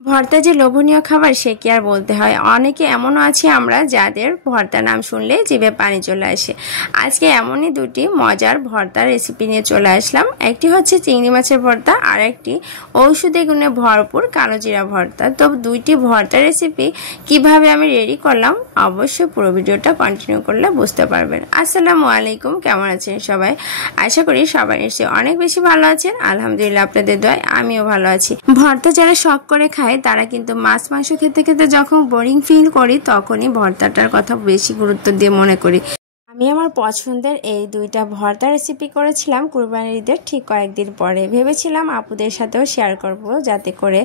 ভর্তা যে লোভনীয় খাবার সে কি আর বলতে হয়। অনেকে এমনও আছে আমরা যাদের ভর্তা নাম শুনলে জিভে পানি চলে আসে। আজকে এমনই দুটি মজার ভর্তার রেসিপি নিয়ে চলে আসলাম। একটি হচ্ছে চিংড়ি মাছের ভর্তা আর একটি ঔষধি গুণে ভরপুর কালো জিরা ভর্তা। তো দুইটি ভর্তা রেসিপি কিভাবে আমি রেডি করলাম অবশ্যই পুরো ভিডিওটা কন্টিনিউ করলে বুঝতে পারবেন। আসসালামু আলাইকুম, কেমন আছেন সবাই? আশা করি সবাই নিশ্চয়ই অনেক বেশি ভালো আছেন। আলহামদুলিল্লাহ, আপনাদের দোয়ায় আমিও ভালো আছি। ভর্তা যারা শখ করে খায় তারা কিন্তু মাছ মাংস খেতে খেতে যখন বোরিং ফিল করি তখনই ভর্তাটার কথা বেশি গুরুত্ব দিয়ে মনে করি। আমি আমার পছন্দের এই দুইটা ভর্তা রেসিপি করেছিলাম কুরবানির ঈদের ঠিক কয়েকদিন পরে। ভেবেছিলাম আপুদের সাথেও শেয়ার করব, যাতে করে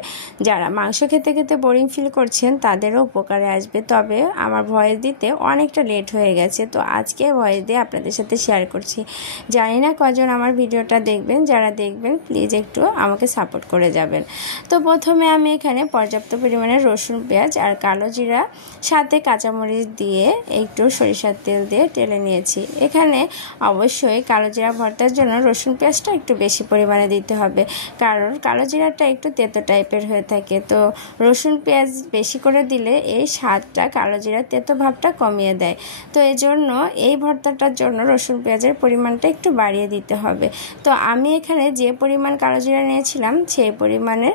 যারা মাংস খেতে খেতে বোরিং ফিল করছেন তাদেরও উপকারে আসবে। তবে আমার ভয়েস দিতে অনেকটা লেট হয়ে গেছে, তো আজকে ভয়েস দিয়ে আপনাদের সাথে শেয়ার করছি। জানি না কজন আমার ভিডিওটা দেখবেন, যারা দেখবেন প্লিজ একটু আমাকে সাপোর্ট করে যাবেন। তো প্রথমে আমি এখানে পর্যাপ্ত পরিমাণে রসুন, পেঁয়াজ আর কালো জিরা সাথে কাঁচামরিচ দিয়ে একটু সরিষার তেল দিয়ে টেলে নিয়েছি। এখানে অবশ্যই কালো জিরা ভর্তার জন্য রসুন পেঁয়াজটা একটু বেশি পরিমাণে দিতে হবে, কারণ কালো জিরাটা একটু তেতো টাইপের হয়ে থাকে। তো রসুন পেঁয়াজ বেশি করে দিলে এই স্বাদটা কালো জিরার তেতো ভাবটা কমিয়ে দেয়। তো এই জন্য এই ভর্তাটার জন্য রসুন পেঁয়াজের পরিমাণটা একটু বাড়িয়ে দিতে হবে। তো আমি এখানে যে পরিমাণ কালো জিরা নিয়েছিলাম সেই পরিমাণে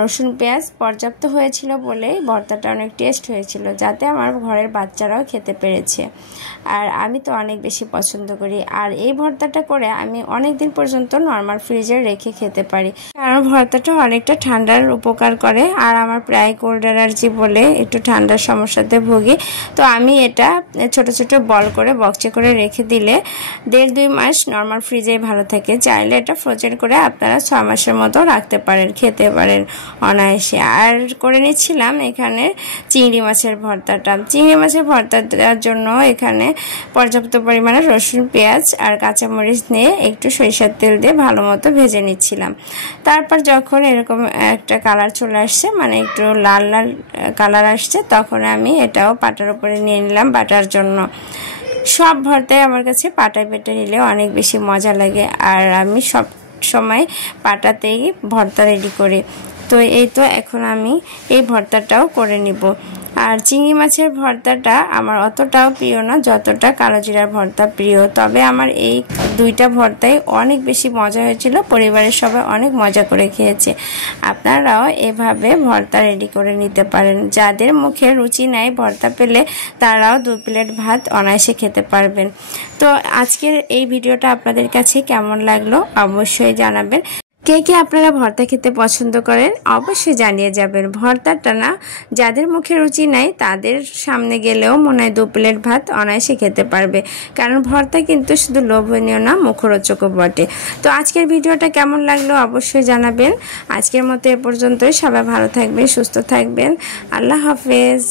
রসুন পেঁয়াজ পর্যাপ্ত হয়েছিল বলেই ভর্তাটা অনেক টেস্ট হয়েছিল, যাতে আমার ঘরের বাচ্চারাও খেতে পেরেছে। আর আমি তো অনেক বেশি পছন্দ করি। আর এই ভর্তাটা করে আমি অনেক দিন পর্যন্ত নর্মাল ফ্রিজে রেখে খেতে পারি, কারণ ভর্তাটা অনেকটা ঠান্ডার উপকার করে। আর আমার প্রায় কোল্ড অ্যালার্জি বলে একটু ঠান্ডার সমস্যাতে ভুগি। তো আমি এটা ছোট ছোট বল করে বক্সে করে রেখে দিলে 1.5-2 মাস নর্মাল ফ্রিজেই ভালো থাকে। চাইলে এটা ফ্রোজেন করে আপনারা 6 মাসের মতো রাখতে পারেন, খেতে পারেন অনায়াসে। আর করে নিচ্ছিলাম এখানে চিংড়ি মাছের ভর্তাটা। চিংড়ি মাছের ভর্তা দেওয়ার জন্য এখানে পর্যাপ্ত পরিমাণে রসুন, পেঁয়াজ আর কাঁচামরিচ নিয়ে একটু সরিষার তেল দিয়ে ভালো মতো ভেজে নিচ্ছিলাম। তারপর যখন এরকম একটা কালার চলে আসছে, মানে একটু লাল লাল কালার আসছে, তখন আমি এটাও পাটার উপরে নিয়ে নিলাম বাটার জন্য। সব ভর্তায় আমার কাছে পাটায় বেটে নিলে অনেক বেশি মজা লাগে, আর আমি সব সময় পাটাতেই ভর্তা রেডি করি। তো এই তো এখন আমি এই ভর্তাটাও করে নিব। আর চিংড়ি মাছের ভর্তাটা আমার অতটাও প্রিয় না যতটা কালো জিরার ভর্তা প্রিয়। তবে আমার এই দুইটা ভর্তাই অনেক বেশি মজা হয়েছিল, পরিবারের সবাই অনেক মজা করে খেয়েছে। আপনারাও এভাবে ভর্তা রেডি করে নিতে পারেন। যাদের মুখে রুচি নাই ভর্তা পেলে তারাও 2 প্লেট ভাত অনায়াসে খেতে পারবেন। তো আজকের এই ভিডিওটা আপনাদের কাছে কেমন লাগলো অবশ্যই জানাবেন। কে কে আপনারা ভর্তা খেতে পছন্দ করেন অবশ্যই জানিয়ে যাবেন। ভর্তাটা না যাদের মুখে রুচি নাই তাদের সামনে গেলেও মনে হয় 2 প্লেট ভাত অনায়াসে খেতে পারবে, কারণ ভর্তা কিন্তু শুধু লোভনীয় না, মুখরোচকও বটে। তো আজকের ভিডিওটা কেমন লাগলো অবশ্যই জানাবেন। আজকের মতো এ পর্যন্তই। সবাই ভালো থাকবেন, সুস্থ থাকবেন। আল্লাহ হাফেজ।